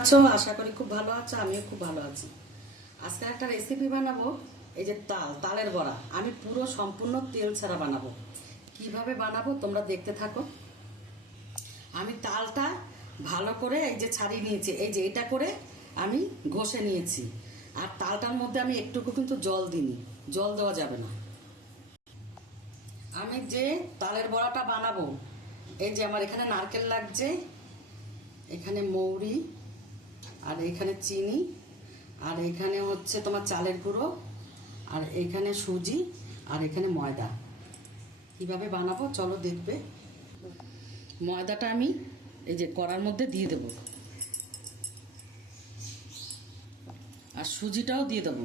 আছো, আশা করি খুব ভালো আছো। আমিও খুব ভালো আছি। আজকে একটা রেসিপি বানাবো। এই যে তালের বড়া আমি পুরো সম্পূর্ণ তেল ছাড়া বানাবো। কিভাবে বানাবো তোমরা দেখতে থাকো। আমি তালটা ভালো করে এই যে ছাড়িয়ে নিয়েছি, এই যে এটা করে আমি ঘষে নিয়েছি। আর তালটার মধ্যে আমি একটুকু কিন্তু জল দিইনি, জল দেওয়া যাবে না। আমি যে তালের বড়াটা বানাবো, এই যে আমার এখানে নারকেল লাগছে, এখানে মৌরি, আর এখানে চিনি, আর এখানে হচ্ছে তোমার চালের গুঁড়ো, আর এখানে সুজি, আর এখানে ময়দা। কিভাবে বানাবো চলো দেখবে। ময়দাটা আমি এই যে কড়ার মধ্যে দিয়ে দেবো, আর সুজিটাও দিয়ে দেবো,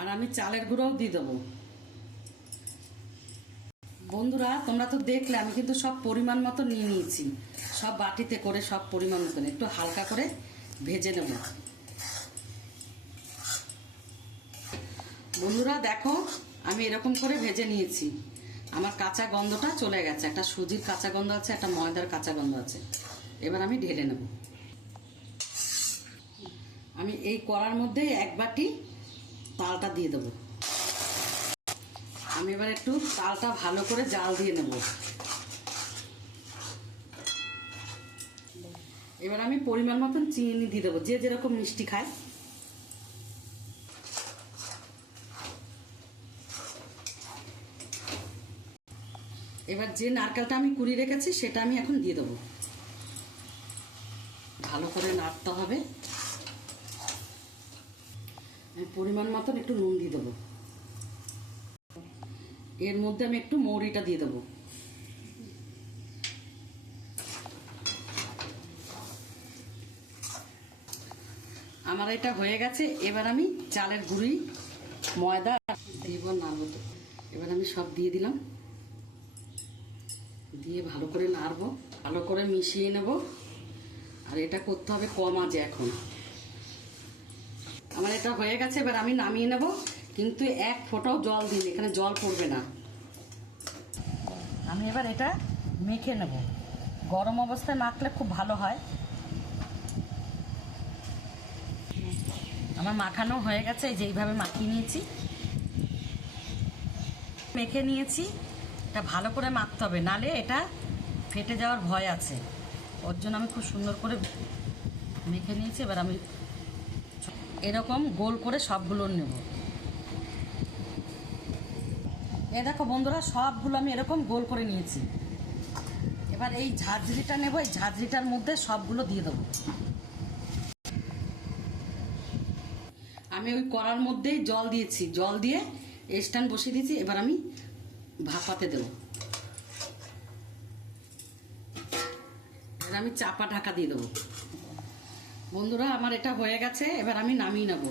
আর আমি চালের গুঁড়োও দিয়ে দেবো। বন্ধুরা তোমরা তো দেখলে আমি কিন্তু সব পরিমাণ মতো নিয়ে নিয়েছি, সব বাটিতে করে সব পরিমাণ মতো একটু হালকা করে ভেজে নেব। বন্ধুরা দেখো আমি এরকম করে ভেজে নিয়েছি, আমার কাঁচা গন্ধটা চলে গেছে। একটা সুজির কাঁচা গন্ধ আছে, একটা ময়দার কাঁচা গন্ধ আছে। এবার আমি ঢেলে নেব। আমি এই কড়ার মধ্যে এক বাটি তালটা দিয়ে দেবো। আমি এবার একটু তালটা ভালো করে জাল দিয়ে নেব। এবার আমি পরিমাণ মতন চিনি দিয়ে দেবো, যে যেরকম মিষ্টি খায়। এবার যে নারকেলটা আমি কুড়িয়ে রেখেছি সেটা আমি এখন দিয়ে দেবো। ভালো করে নাড়তে হবে। আমি পরিমাণ মতন একটু নুন দিয়ে দেবো। এর মধ্যে আমি একটু মৌরিটা দিয়ে দেবো। আমার এটা হয়ে গেছে। এবার আমি চালের গুঁড়ি, ময়দা দিব না, এবার আমি সব দিয়ে দিলাম। দিয়ে ভালো করে নাড়বো, ভালো করে মিশিয়ে নেব। আর এটা করতে হবে কম আঁচে। এখন আমার এটা হয়ে গেছে, এবার আমি নামিয়ে নেব। কিন্তু এক ফোঁটাও জল দিন, এখানে জল পড়বে না। আমি এবার এটা মেখে নেব। গরম অবস্থায় মাখলে খুব ভালো হয়। আমার মাখানো হয়ে গেছে, এই যে এইভাবে মাখিয়ে নিয়েছি, মেখে নিয়েছি। এটা ভালো করে মাখতে হবে, নালে এটা ফেটে যাওয়ার ভয় আছে। ওর জন্য আমি খুব সুন্দর করে মেখে নিয়েছি। এবার আমি এরকম গোল করে সবগুলো নেব। এ দেখো বন্ধুরা, সবগুলো আমি এরকম গোল করে নিয়েছি। এবার এই ঝাঁঝরিটা নেব, এই ঝাঁঝরিটার মধ্যে সবগুলো দিয়ে দেবো। আমি ওই কড়ার মধ্যেই জল দিয়েছি, জল দিয়ে স্ট্যান্ড বসিয়ে দিয়েছি। এবার আমি ভাপাতে দেবো। এবার আমি চাপা ঢাকা দিয়ে দেবো। বন্ধুরা আমার এটা হয়ে গেছে, এবার আমি নামিয়ে নেব।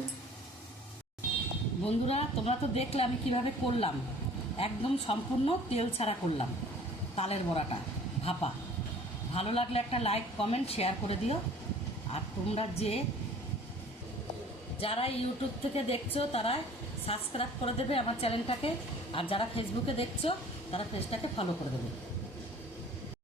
বন্ধুরা তোমরা তো দেখলে আমি কিভাবে করলাম, একদম সম্পূর্ণ তেল ছাড়া করলাম তালের বড়াটা ভাপা। ভালো লাগলে একটা লাইক, কমেন্ট, শেয়ার করে দিও। আর তোমরা যারা ইউটিউব থেকে দেখছো তারা সাবস্ক্রাইব করে দেবে আমার চ্যানেলটাকে, আর যারা ফেসবুকে দেখছো তারা পেজটাকে ফলো করে দেবে।